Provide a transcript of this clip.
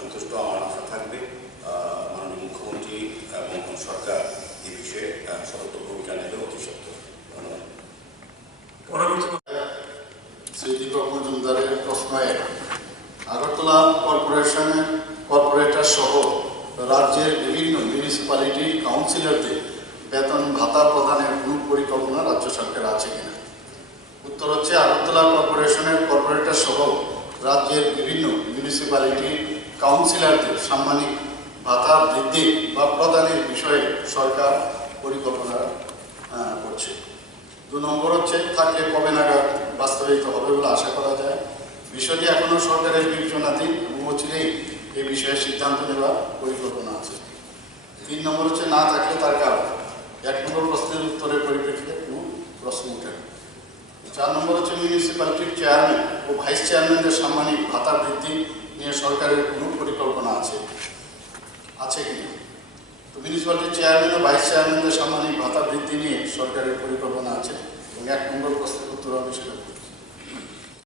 সন্তুষ্ট, আমার আশা থাকবে মাননীয় মুখ্যমন্ত্রী এবং সরকার এই বিষয়ে সতর্ক ভূমিকা নেবে অতি সত্ত্বর। ধন্যবাদ। শ্রী দীপক মজুমদারের প্রশ্ন 1, আগরতলা কর্পোরেটর সহ রাজ্যের বিভিন্ন মিউনিসিপ্যালিটি কাউন্সিলরদের বেতন ভাতা প্রদানের কোনো পরিকল্পনা রাজ্য সরকার আছে কিনা? উত্তর হচ্ছে, আগরতলা কর্পোরেশনের কর্পোরেটর সহ রাজ্যের বিভিন্ন মিউনিসিপ্যালিটি কাউন্সিলরদের সাম্মানিক ভাতা বৃদ্ধি বা প্রদানের বিষয়ে সরকার পরিকল্পনা করছে। 2 নম্বর হচ্ছে, থাকলে কবে নাগাদ বাস্তবায়িত হবে বলে আশা করা যায়? বিষয়টি এখনও সরকারের বিবেচনাধীন এবং অচিরেই এই বিষয়ে সিদ্ধান্ত নেওয়ার পরিকল্পনা আছে। 3 নম্বর হচ্ছে, না থাকলে তার কারণ। 1 নম্বর প্রশ্নের উত্তরের পরিপ্রেক্ষিতে কোনো প্রশ্ন ওঠে না। 4 নম্বর হচ্ছে, মিউনিসিপ্যালিটির চেয়ারম্যান ও ভাইস চেয়ারম্যানদের সাম্মানিক ভাতা বৃদ্ধি নিয়ে সরকারের কোনো পরিকল্পনা আছে কিনা? তো মিউনিসিপ্যালিটির চেয়ারম্যান ও ভাইস চেয়ারম্যানদের সাম্মানিক ভাতা বৃদ্ধি নিয়ে সরকারের পরিকল্পনা আছে এবং 1 নম্বর প্রশ্নের উত্তর হবে সেটা।